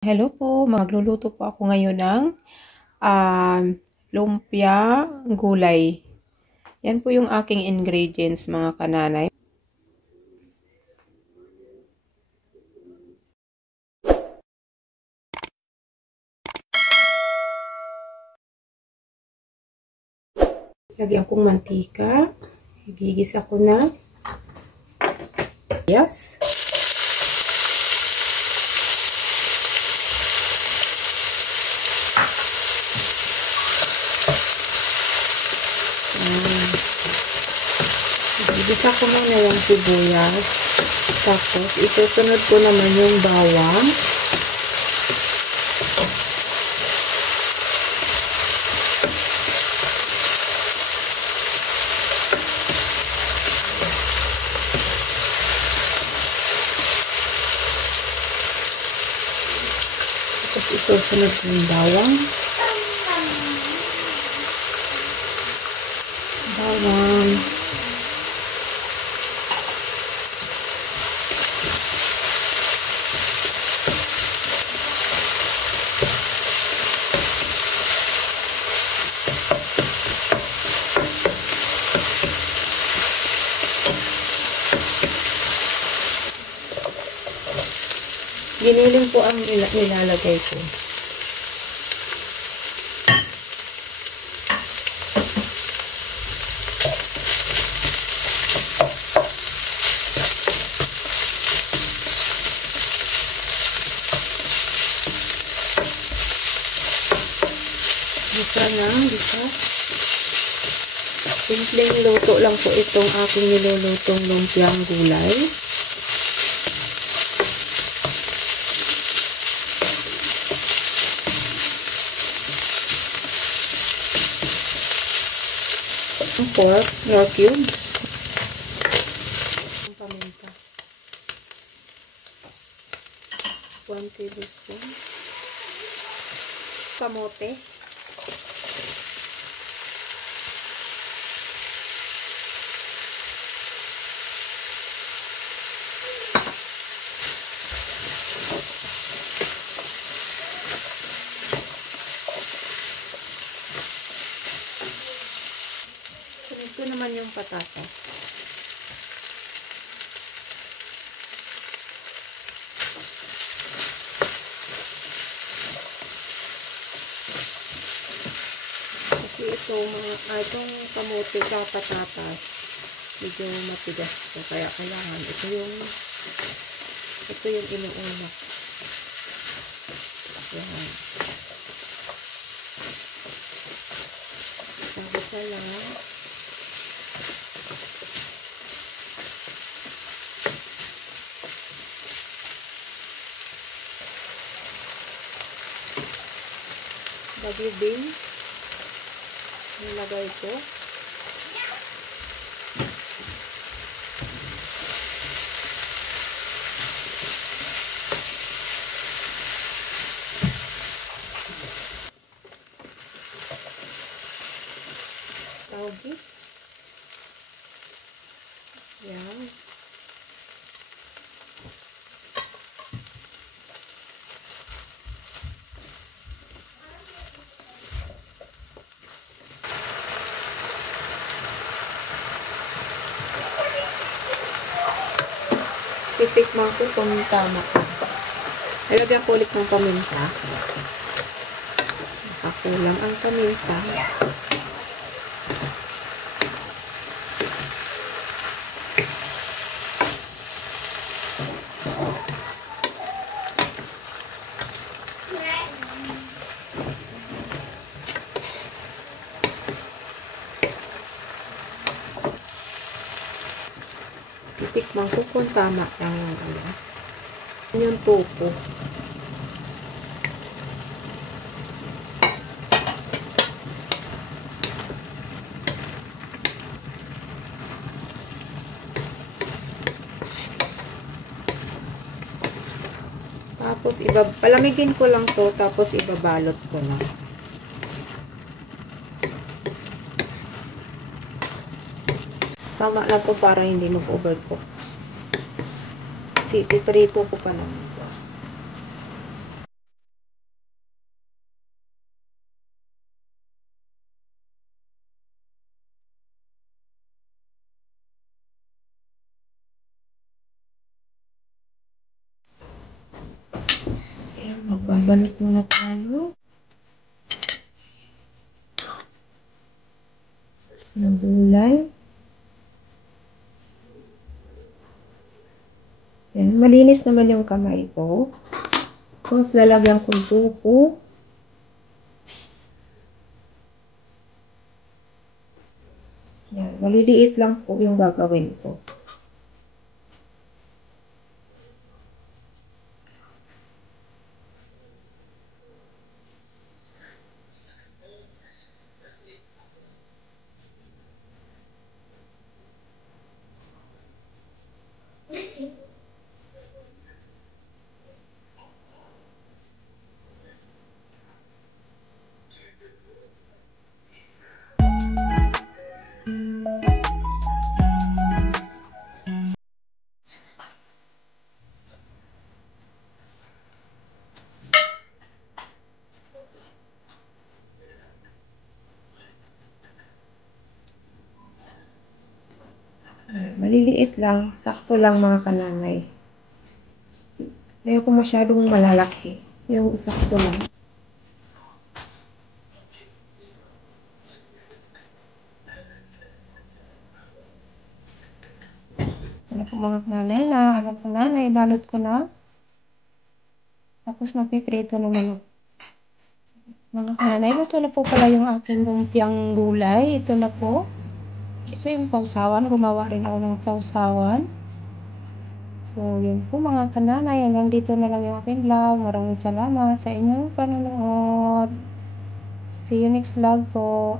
Hello po, magluluto po ako ngayon ng um, lumpia gulay. Yan po yung aking ingredients mga kananay. Lagyan kong mantika. Gigisa ko na. Yes. Gigisa ko na yung sibuyas. Tapos, isusunod ko naman yung bawang. Tapos, isusunod ko yung bawang. Giniling po ang nilalagay ko. Bisa na, bisa. Simpleng luto lang po itong aking nilulutong lumpiang gulay. Pork, raw cube. Ang paminta. 1 tablespoon. Kamote. Ito naman yung patatas. Kasi itong kamote ka patatas, medyo matigas po. Kaya kailangan ito yung inuuna. Yan. Isa lang. Bagyo beans. Nilagay ko. Tawgi. Yan. Titikman ko kung tama. Nilagyan ko ulit ng paminta. Nakakulang ang paminta. Titikman ko kung tama lang yung topo. Tapos palamigin ko lang to, tapos ibabalot ko na. Tama na to para hindi mag-overcook. Kasi ipiprito ko pa lang. Balik muna tayo. Ng gulay. Yan. Malinis naman yung kamay ko. Tapos lalagyan ko suko. Yan. Maliliit lang po yung gagawin ko. Maliliit lang, sakto lang mga kananay. Ayoko masyadong malalaki. Yung sakto lang. Ano po mga kananay na, alam ko na, naibalot ko na. Tapos magpiprito naman ako. Mga kananay, ito na po pala yung aking lumpiang gulay. Ito na po. Ito yung sausawan. Gumawa rin ako ng sausawan. So, yun po mga kananay. Hanggang dito na lang yung aking vlog. Maraming salamat sa inyong panonood. See you next vlog po.